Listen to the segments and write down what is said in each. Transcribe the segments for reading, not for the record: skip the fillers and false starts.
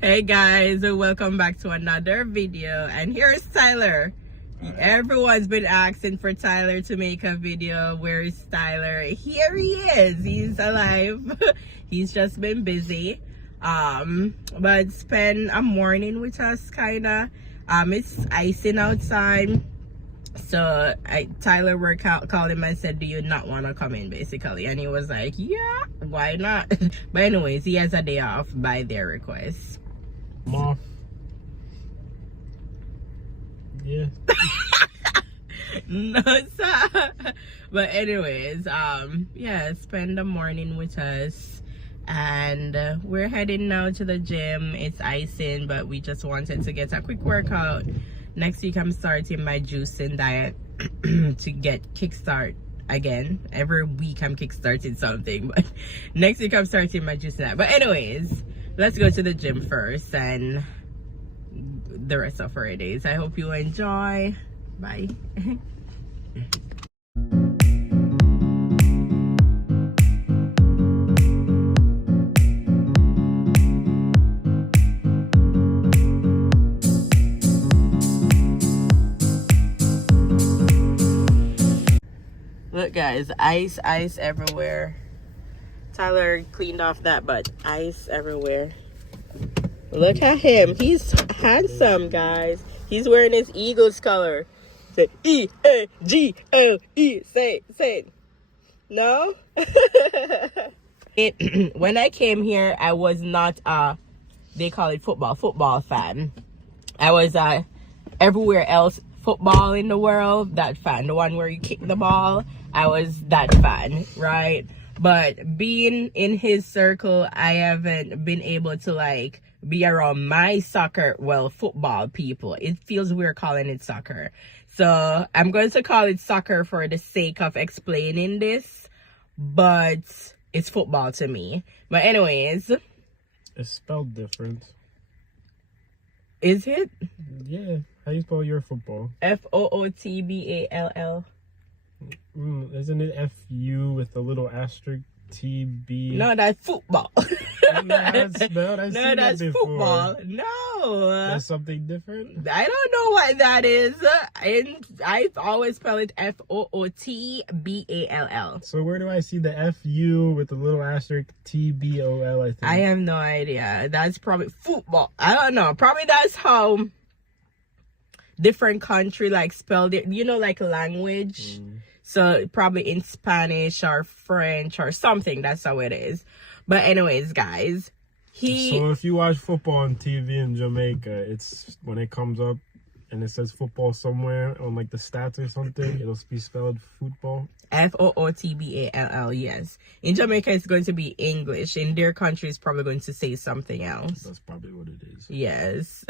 Hey guys, welcome back to another video, and here's Tyler. Everyone's been asking for Tyler to make a video. Where is Tyler? Here he is. He's alive. He's just been busy. But spend a morning with us, kinda. It's icing outside. So Tyler called him and said, do you not want to come in, basically? And he was like, yeah, why not? But anyways, he has a day off by their request. I'm off. Yeah. No, sir. But anyways, yeah, spend the morning with us. And we're heading now to the gym. It's icing, but we just wanted to get a quick workout. Next week I'm starting my juicing diet to get kickstart again. Every week I'm kickstarting something, but next week I'm starting my juicing diet. But anyways, let's go to the gym first and the rest of our days. I hope you enjoy. Bye. Look guys, ice everywhere. Tyler cleaned off that, but ice everywhere. Look at him. He's handsome, guys. He's wearing his Eagles color. Say E-A-G-L-E. Say it. No? When I came here, I was not they call it football fan. I was everywhere else football in the world, that fan. The one where you kick the ball, I was that fan, right? But being in his circle, I haven't been able to like be around my football people. It feels weird calling it soccer. So I'm going to call it soccer for the sake of explaining this, but it's football to me. But anyways. It's spelled different. Is it? Yeah. How you spell your football? Football. Isn't it F-U with a little asterisk T-B? No, that's football. That's football. No. That's something different? I don't know what that is. I've always spelled it Football. So where do I see the F-U with the little asterisk T-B-O-L, I think? I have no idea. That's probably football. I don't know. Probably that's how different country like spelled it. You know, like language. So probably in Spanish or French or something. That's how it is. But anyways, guys, so if you watch football on TV in Jamaica, it's when it comes up and it says football somewhere on like the stats or something, it'll be spelled football. Football, yes. In Jamaica, it's going to be English. In their country, it's probably going to say something else. That's probably what it is. Yes.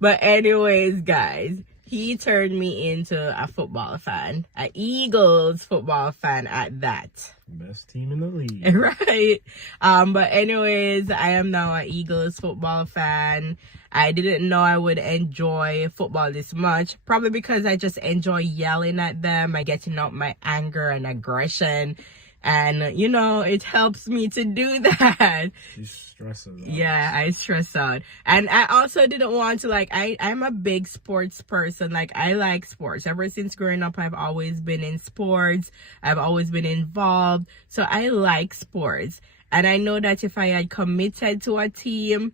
But anyways, guys, he turned me into a football fan. An Eagles football fan at that. Best team in the league. Right. But anyways, I am now an Eagles football fan. I didn't know I would enjoy football this much. Probably because I just enjoy yelling at them. I get to know my anger and aggression. And, you know, it helps me to do that. She stresses out. Yeah, I stress out. And I also didn't want to, like, I'm a big sports person. Like, I like sports. Ever since growing up, I've always been in sports. I've always been involved. So I like sports. And I know that if I had committed to a team,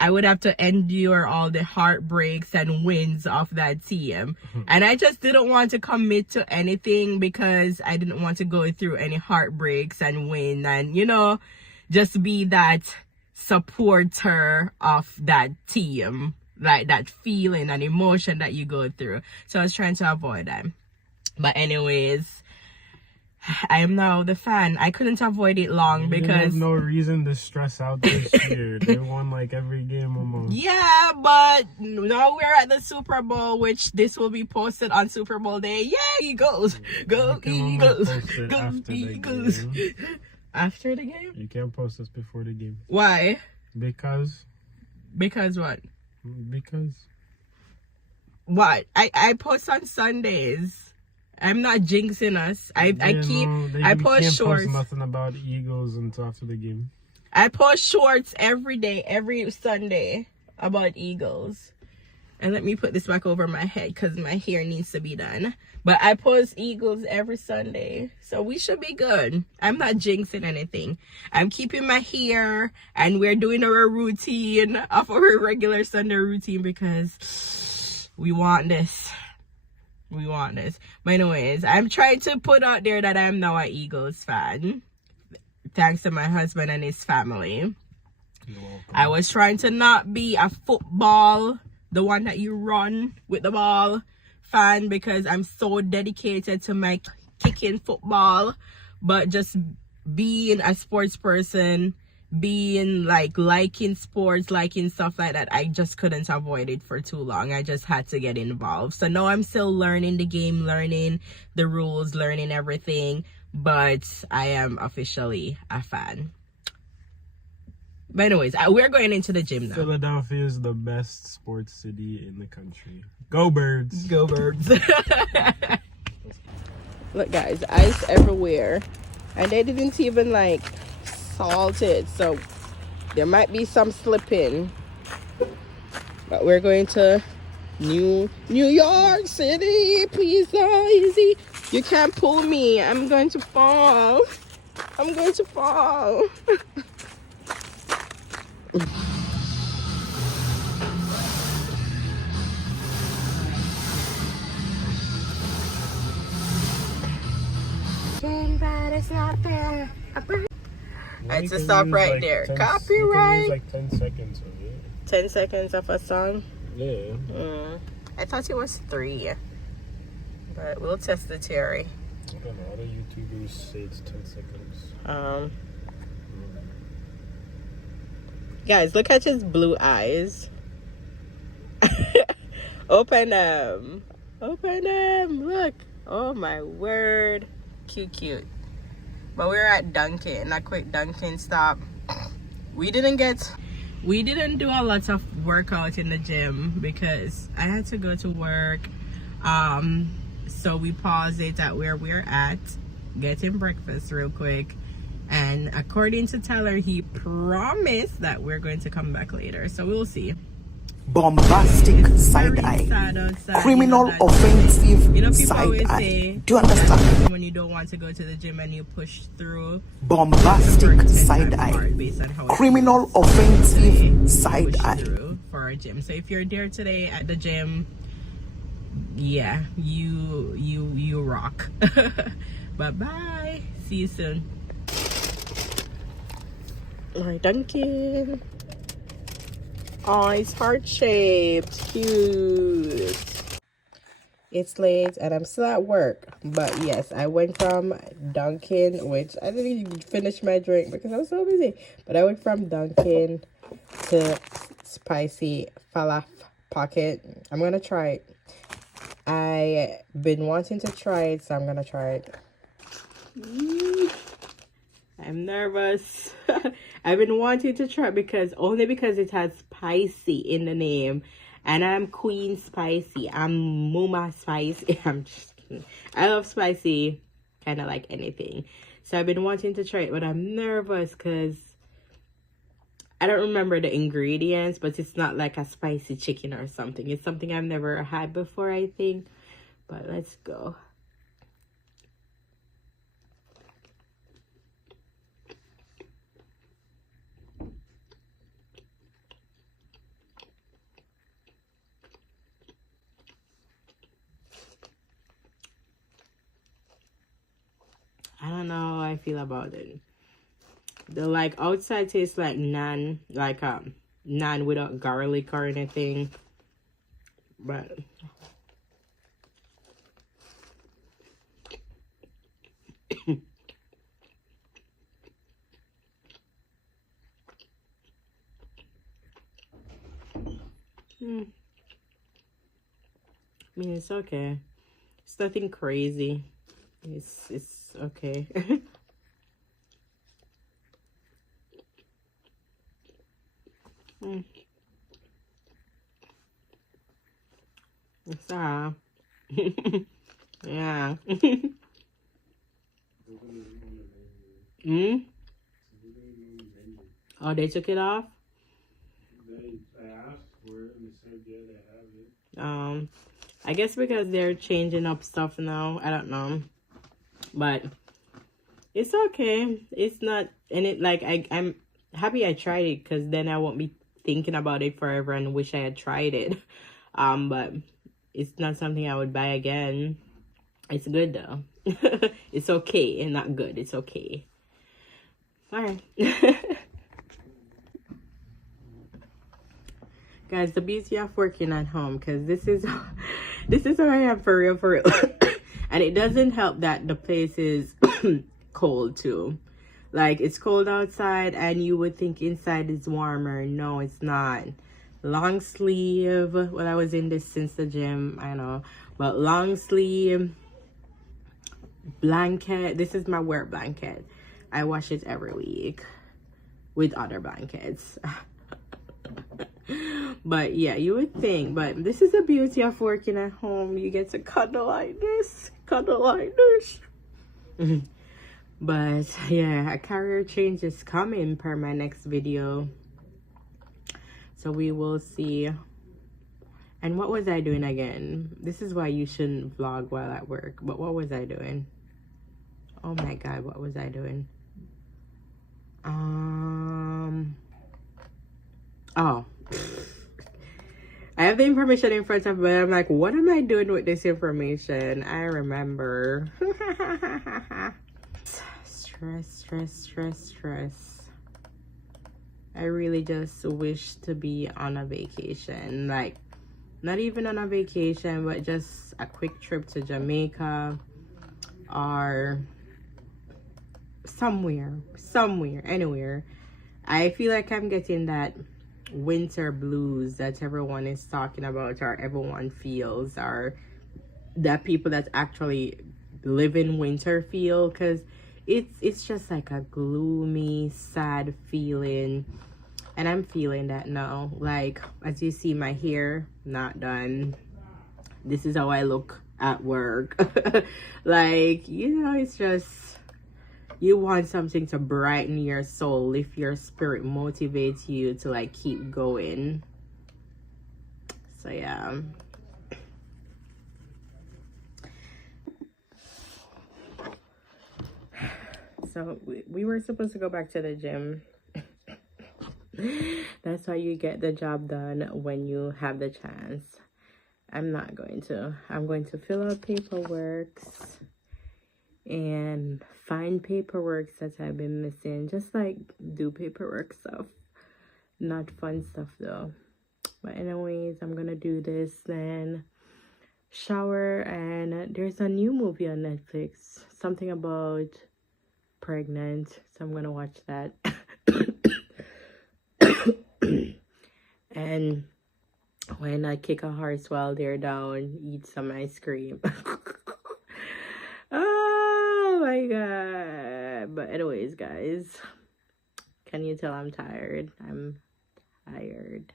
I would have to endure all the heartbreaks and wins of that team. And I just didn't want to commit to anything because I didn't want to go through any heartbreaks and win and, you know, just be that supporter of that team, like that feeling and emotion that you go through. So I was trying to avoid that. But anyways, I am now the fan. I couldn't avoid it long because have no reason to stress out this year. They won like every game almost. Yeah, but now we're at the Super Bowl, which this will be posted on Super Bowl day. Yeah, Eagles, go Eagles, go Eagles. After the game? You can't post this before the game. Why? Because what? Because what? I post on Sundays. I'm not jinxing us. I post shorts. Post nothing about Eagles until after the game. I post shorts every day, every Sunday about Eagles. And let me put this back over my head because my hair needs to be done. But I post Eagles every Sunday. So we should be good. I'm not jinxing anything. I'm keeping my hair. And we're doing our routine of our regular Sunday routine because we want this. We want this. But anyways, I'm trying to put out there that I'm now an Eagles fan. Thanks to my husband and his family. I was trying to not be a football, the one that you run with the ball fan, because I'm so dedicated to my kicking football. But just being a sports person, being like liking sports, liking stuff like that, I just couldn't avoid it for too long. I just had to get involved. So now I'm still learning the game, learning the rules, learning everything, but I am officially a fan. But anyways, we're going into the gym now. Philadelphia is the best sports city in the country. Go Birds! Go Birds! Look guys, ice everywhere. And they didn't even like salt it, so there might be some slipping. But we're going to New York City. Please, easy. You can't pull me. I'm going to fall. I'm going to fall. It's not fair. It's a stop right like there. 10, Copyright. like 10 seconds of it. 10 seconds of a song. Yeah. I thought it was 3, but we'll test the theory. I don't know. Other YouTubers say it's 10 seconds. Guys, look at his blue eyes. Open them. Open them. Look. Oh my word. Cute. But we're at Dunkin', a quick Dunkin' stop. We didn't do a lot of workout in the gym because I had to go to work. So we paused it at where we're at, getting breakfast real quick. And according to Tyler, he promised that we're going to come back later. So we'll see. Bombastic side eye, criminal offensive side eye. Do you understand? When you don't want to go to the gym and you push through. Bombastic side eye, criminal offensive side eye. For our gym. So if you're there today at the gym, yeah, you rock. Bye bye. See you soon. My Dunkin'. Oh, it's heart-shaped. Cute. It's late and I'm still at work. But yes, I went from Dunkin', which I didn't even finish my drink because I was so busy. But I went from Dunkin' to spicy falafel pocket. I'm going to try it. I've been wanting to try it, so I'm going to try it. I'm nervous. I've been wanting to try because it has spicy in the name, and I'm Queen Spicy. I'm Muma Spicy. I'm just kidding. I love spicy, kind of like anything. So I've been wanting to try it, but I'm nervous because I don't remember the ingredients, but it's not like a spicy chicken or something. It's something I've never had before, I think. But let's go. I don't know how I feel about it. The like outside tastes like naan, like naan without garlic or anything. But I mean, it's okay. It's nothing crazy. It's okay. It's yeah. Oh, they took it off? I asked for it and they said, yeah, they have it. I guess because they're changing up stuff now. I don't know. But it's okay. It's not, and it like, I'm happy I tried it because then I won't be thinking about it forever and wish I had tried it. But it's not something I would buy again. It's good though. It's okay and not good. It's okay. All right. Guys, the beauty of working at home, because this is how I am for real. And it doesn't help that the place is cold too. Like, it's cold outside and you would think inside is warmer. No, it's not. Long sleeve. Well, I was in this since the gym, I know. But long sleeve, blanket. This is my work blanket. I wash it every week with other blankets. But yeah, you would think. But this is the beauty of working at home. You get to cuddle like this. But yeah, a career change is coming per my next video. So we will see. And what was I doing again? This is why you shouldn't vlog while at work. But what was I doing? Oh my God, what was I doing? Oh. I have the information in front of me, but I'm like, what am I doing with this information? I remember. Stress. I really just wish to be on a vacation. Like, not even on a vacation, but just a quick trip to Jamaica or somewhere, anywhere. I feel like I'm getting that winter blues that everyone is talking about, or everyone feels, or that people that actually live in winter feel, because it's just like a gloomy, sad feeling, and I'm feeling that now. Like, as you see, my hair not done. This is how I look at work. Like, you know, it's just, you want something to brighten your soul, lift your spirit, motivate you to like keep going. So yeah. So we were supposed to go back to the gym. That's how you get the job done when you have the chance. I'm not going to. I'm going to fill out paperwork and find paperwork that I've been missing. Just like do paperwork stuff. Not fun stuff though. But anyways, I'm gonna do this, then shower, and there's a new movie on Netflix. Something about pregnant. So I'm gonna watch that. And when I kick a horse while they're down, eat some ice cream. Oh my God. But anyways, guys, can you tell I'm tired? I'm tired.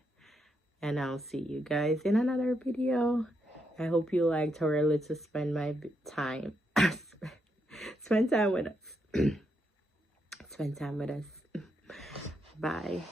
And I'll see you guys in another video. I hope you liked how I let to spend my time. Spend time with us. Spend time with us. Bye.